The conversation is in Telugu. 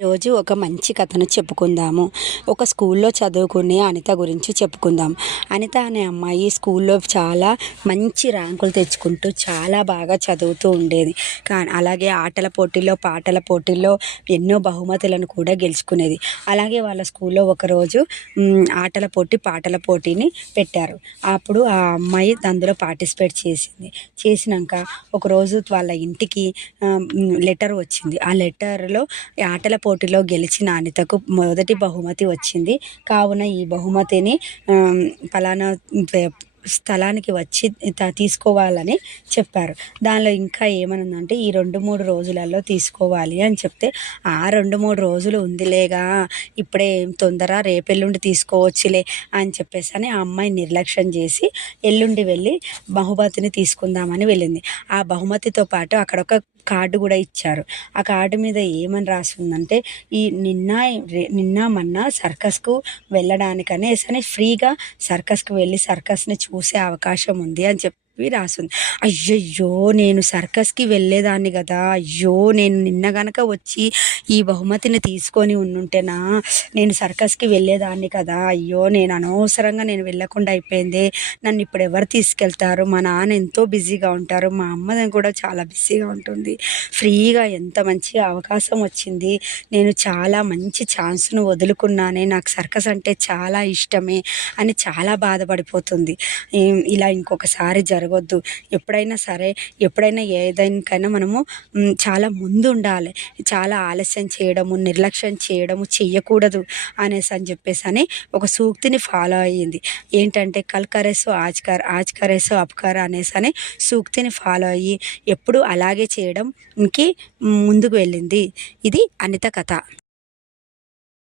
రోజు ఒక మంచి కథను చెప్పుకుందాము. ఒక స్కూల్లో చదువుకునే అనిత గురించి చెప్పుకుందాం. అనిత అనే అమ్మాయి స్కూల్లో చాలా మంచి ర్యాంకులు తెచ్చుకుంటూ చాలా బాగా చదువుతూ ఉండేది. అలాగే ఆటల పోటీల్లో, పాటల పోటీల్లో ఎన్నో బహుమతులను కూడా గెలుచుకునేది. అలాగే వాళ్ళ స్కూల్లో ఒకరోజు ఆటల పోటీ, పాటల పోటీని పెట్టారు. అప్పుడు ఆ అమ్మాయి అందులో పార్టిసిపేట్ చేసింది. చేసినాక ఒకరోజు వాళ్ళ ఇంటికి లెటర్ వచ్చింది. ఆ లెటర్లో ఆటల పోటీలో గెలిచిన అనితకు మొదటి బహుమతి వచ్చింది. కావున ఈ బహుమతిని ఫలానా స్థలానికి వచ్చి తీసుకోవాలని చెప్పారు. దానిలో ఇంకా ఏమనుందంటే ఈ 2-3 రోజులలో తీసుకోవాలి అని చెప్తే, ఆ 2-3 రోజులు ఉందిలేగా, ఇప్పుడే ఏం తొందర, రేపెల్లుండి తీసుకోవచ్చులే అని చెప్పేసి అని ఆ అమ్మాయి నిర్లక్ష్యం చేసి ఎల్లుండి వెళ్ళి బహుమతిని తీసుకుందామని వెళ్ళింది. ఆ బహుమతితో పాటు అక్కడ ఒక కార్డు కూడా ఇచ్చారు. ఆ కార్డు మీద ఏమని రాసిందంటే, ఈ నిన్న మొన్న సర్కస్కు వెళ్ళడానికనేసి ఫ్రీగా సర్కస్కి వెళ్ళి సర్కస్ని చూసే అవకాశం ఉంది అని చెప్పి రాసింది. అయ్యయ్యో, నేను సర్కస్కి వెళ్ళేదాన్ని కదా, అయ్యో నేను నిన్న గనక వచ్చి ఈ బహుమతిని తీసుకొని ఉండుంటేనా నేను సర్కస్కి వెళ్ళేదాన్ని కదా, అయ్యో నేను అనవసరంగా నేను వెళ్ళకుండా అయిపోయింది, నన్ను ఇప్పుడు ఎవరు తీసుకెళ్తారు, మా నాన్న ఎంతో బిజీగా ఉంటారు, మా అమ్మ కూడా చాలా బిజీగా ఉంటుంది, ఫ్రీగా ఎంత మంచి అవకాశం వచ్చింది, నేను చాలా మంచి ఛాన్స్ను వదులుకున్నానే, నాకు సర్కస్ అంటే చాలా ఇష్టమే అని చాలా బాధపడిపోతుంది. ఇలా ఇంకొకసారి జరగొద్దు. ఎప్పుడైనా సరే, ఎప్పుడైనా ఏదానికైనా మనము చాలా ముందు ఉండాలి. చాలా ఆలస్యం చేయడము, నిర్లక్ష్యం చేయడము చెయ్యకూడదు అని చెప్పేసి ఒక సూక్తిని ఫాలో అయ్యింది. ఏంటంటే కల్ కరే సో ఆజ్ కర్, ఆజ్ కరే సో అబ్ కర్ అనేసి సూక్తిని ఫాలో అయ్యి ఎప్పుడు అలాగే చేయడంకి ముందుకు వెళ్ళింది. ఇది అనిత కథ.